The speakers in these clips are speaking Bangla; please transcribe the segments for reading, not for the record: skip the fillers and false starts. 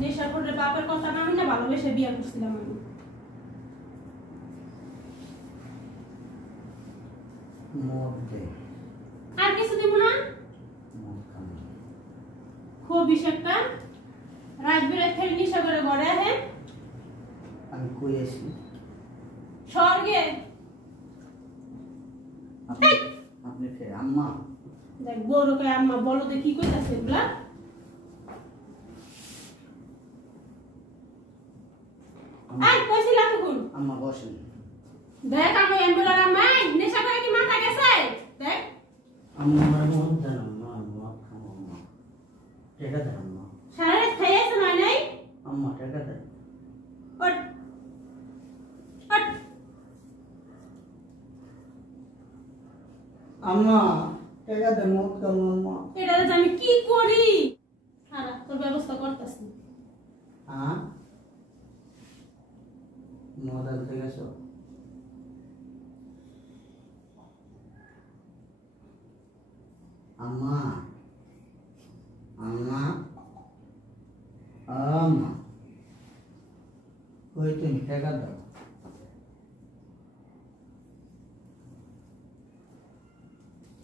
নেশা করে বাপের কথা না শুনে ভালোবেসে বিয়ে করছিলাম আমি। আর কিছু দিব না? খুবই একটা রাত বেড়ে ফের নেশা করে ঘরে আহে। আমি কই আসি স্বর্গে। আপনি ফের আম্মা দেখ বড় কে আম্মা বলো তো কি কইতাছে এগুলা? আই কইছিলা তখন আম্মা বসেন। দেখ আমি এমবুলার আম্মা নেশা করে কি মাথা গেছে? দেখ আম্মা আমার মন জানো না আম্মা খাও আম্মা টাকা দেন আম্মা সারা রাত খাইয়েছ না নাই? আম্মা টাকা দেন ওট ওট আম্মা টাকা দেন মত কাম আম্মা এটা আমি কি করি? খারাপ তোর ব্যবস্থা করতেছি। হ্যাঁ মদাল থেকে গেছো আম্মা আম্মা আম্মা কই তুমি টাকা দাও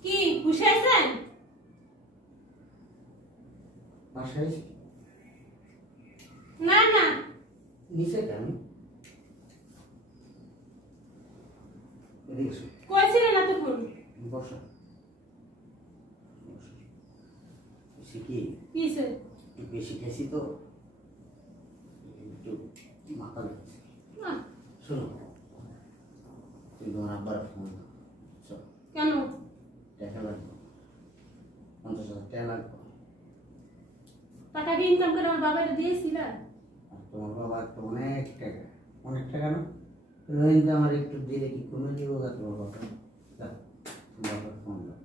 কি খুশি আছেন? বাসায় না না নিচে কেন এদিকে কইছিলে না তখন? বসো কি কিসে? একটু বেশি খাইছি তো একটু মাথা লাগছে। শোনো তুমি তোমার আব্বার ফোন কেন? টাকা লাগবে 50,000 টাকা লাগবে। টাকা কি ইনকাম করে আমার বাবার দিয়েছিলা? আর তোমার বাবার তো অনেক টাকা না রোহিত আমার একটু দিলে কি কমে দিব না তোমার বাবা? তোমার বাবার ফোন দাও।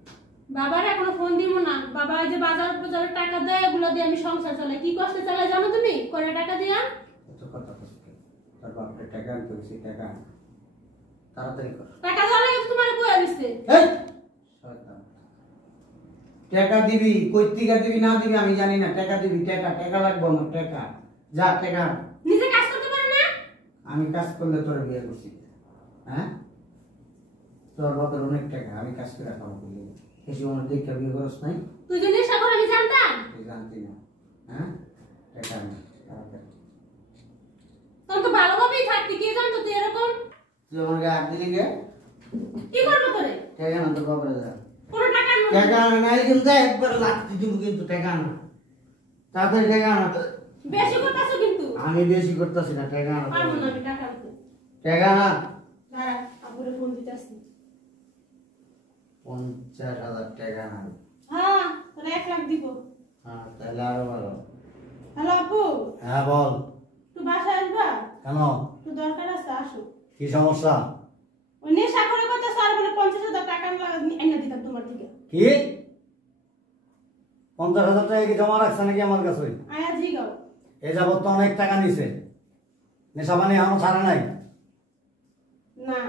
বাবার এখনো ফোন দিব না। বাবা যে বাজার বাজারে টাকা দেয় এগুলো দিয়ে আমি সংসার চালাই। কি কষ্টে চালাই জানো তুমি? করে টাকা দিয়া এত কথা কষ্ট তার বাপের টাকা আনতে হয়েছে টাকা তাড়াতাড়ি কর। টাকা ধরে তোমার কই আইছে? টাকা দিবি কই থেকে দিবি না দিবি আমি জানি না। টাকা দিবি টাকা লাগবে আমার টাকা যা টাকা নিজে কাজ করতে পারে না? আমি কাজ করলে তোর বিয়ে করছি হ্যাঁ তোর বাপের অনেক টাকা আমি কাজ করে খাবো বলি এসে আমার দেখে বিয়ে করছ নাই তুই যদি নেশা করে আমি জানতাম? তুই জানতি না হ্যাঁ টাকা নেই তখন তো ভালোভাবেই থাকতি। কে জানতো তুই এরকম? তুই আমার গায়ে হাত দিলি গে কি করবো তোরে? টাকা না তোর বাপরে যা কোনো টাকা আনবো না। টাকা নাই কিন্তু একবার লাগতে দিব কিন্তু টাকা না তাড়াতাড়ি টাকা না বেশি করতেছো কিন্তু। আমি বেশি করতেছি না টাকা না পারবো না আমি টাকা আনতে। টাকা না দাঁড়া আপুরে ফোন দিতেছি। 50,000 টাকা না হ্যাঁ তোরে 1 লাখ দিব। হ্যাঁ তাহলে আরো ভালো। হ্যালো আপু হ্যাঁ বল তুই বাসায় আসবা? কেন তো দরকার আছে আসো। কি সমস্যা? ওই নেশা করে কথা স্যার বলে 50,000 টাকা আইনা দিতাম তোমার দিকে। কি 50,000 টাকা কি জমা রাখছ নাকি আমার কাছে? আয়া জি গাও এ যাবত তো অনেক টাকা নিছে নেশা পানি এখনো ছাড়ে নাই। না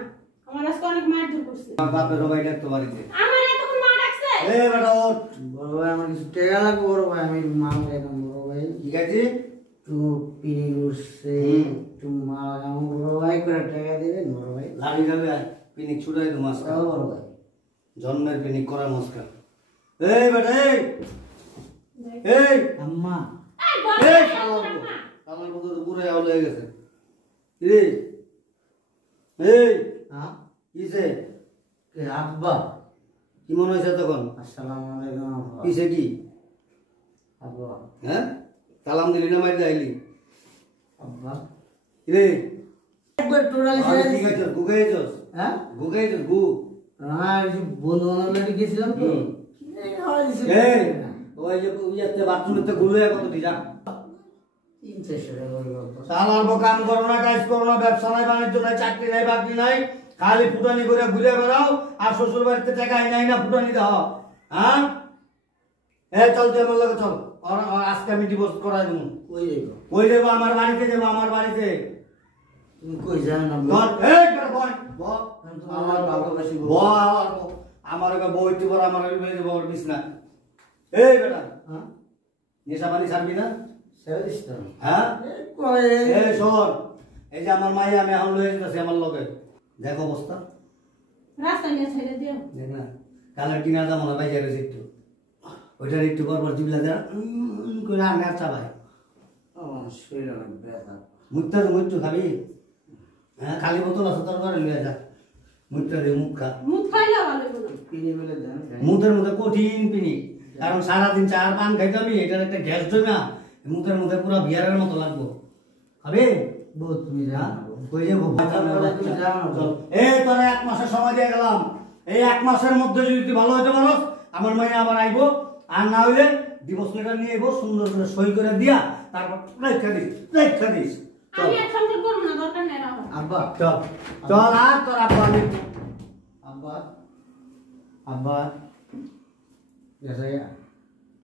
আমার আজকে অনেক মায়ের দূর করছে। বাপের ভাই ডাকতে বাড়িতে আমার এতক্ষণ মা ডাকছে। এ বেটা ওঠ বড় ভাই আমার কিছু টাকা লাগবে বড় ভাই আমি মা লাগাম বড় ভাই ঠিক আছে একটু পিনি উঠছে একটু মা লাগাম বড় ভাই করে টাকা দিবেন বড় ভাই লাড়ি যাবে পিনিক ছুটাই তো মাছ বড় ভাই জন্মের পিনিক করা মস্কা এই বেটা এই আম্মা এই বল এই না আমার মতো তো পুরো আউল হয়ে গেছে রে এই হ্যাঁ কিসে কে আব্বা কি মনে হয়েছে তখন? আসসালামু আলাইকুম আব্বা কিসে কি আব্বা হ্যাঁ সালাম দিলি না মাইর দাইলি আব্বা রে একবার টোটালি ঠিক আছে গুগাইছস হ্যাঁ গুগাইছস গু আর বন্ধু বান্ধব গেছিলাম তো এই ওই যে ইয়াতে বাথরুমেতে গুলো কত দিজা 300 টাকা সালার কাম করো না কাজ করো না ব্যবসা নাই বাণিজ্য নাই চাকরি নাই বাকরি নাই খালি ফুটানি করে ঘুরে বেড়াও আর শ্বশুর বাড়িতে টাকা নাই না ফুটানি দাও হ্যাঁ চল তুই আমার লগে চল আজকে আমি ডিভোর্স করাই দেবো। কই যাইব কই যাবো? আমার বাড়িতে যাবো, আমার বাড়িতে। তুমি কই যাও না ধর, এই বেটা বয়, ব। আমার ভালোবাসি ব, আমার একটা বই একটু পর আমার লয়ে যাবো ওর বিছনা। এই বেটা, হ্যাঁ নেশা পানি ছাড়বি না? সারিস তো হ্যাঁ? কই এই শোন, এই যে আমার মাই আমি এখন লয়ে যেতেছি আমার লগে। দেখ অবস্থা, রাস্তা নিয়ে ছেড়ে দিও। দেখ না, কালার টিনাটা মনে হয় বাইরে গেছে একটু। ওইটার একটু পর জিবলা দেয় করে আর নেচা ভাই। আমার শরীর অনেক ব্যথা মুখটা খাবি? হ্যাঁ, খালি বোতল আছে তোর ঘরে লয়ে যা। মুখটা দিয়ে মুখ খা। মুখ খাইলে ভালো না। পিনি বলে দেন মুখের মধ্যে কঠিন পিনি, কারণ সারাদিন চার পান খাইতামি, এটার একটা গ্যাস জমা মুখের মধ্যে পুরো বিয়ারের মতো লাগবো। খাবে? বহুত তুমি জানো কই যাবো? তুমি জানো চল। এই তোরা 1 মাসের সময় দিয়ে গেলাম, এই 1 মাসের মধ্যে যদি তুই ভালো হইতে পারস আমার মাইয়া আবার আইবো, আর না হইলে ডিভোর্স লেটার নিয়ে আইবো, সুন্দর করে সই করে দিয়া তারপর রেখা দিস। আমি আর সংসার করবো না, দরকার নেই আমার। আব্বা চল চল, আর তোর আব্বা আমি আব্বা আব্বা গেছে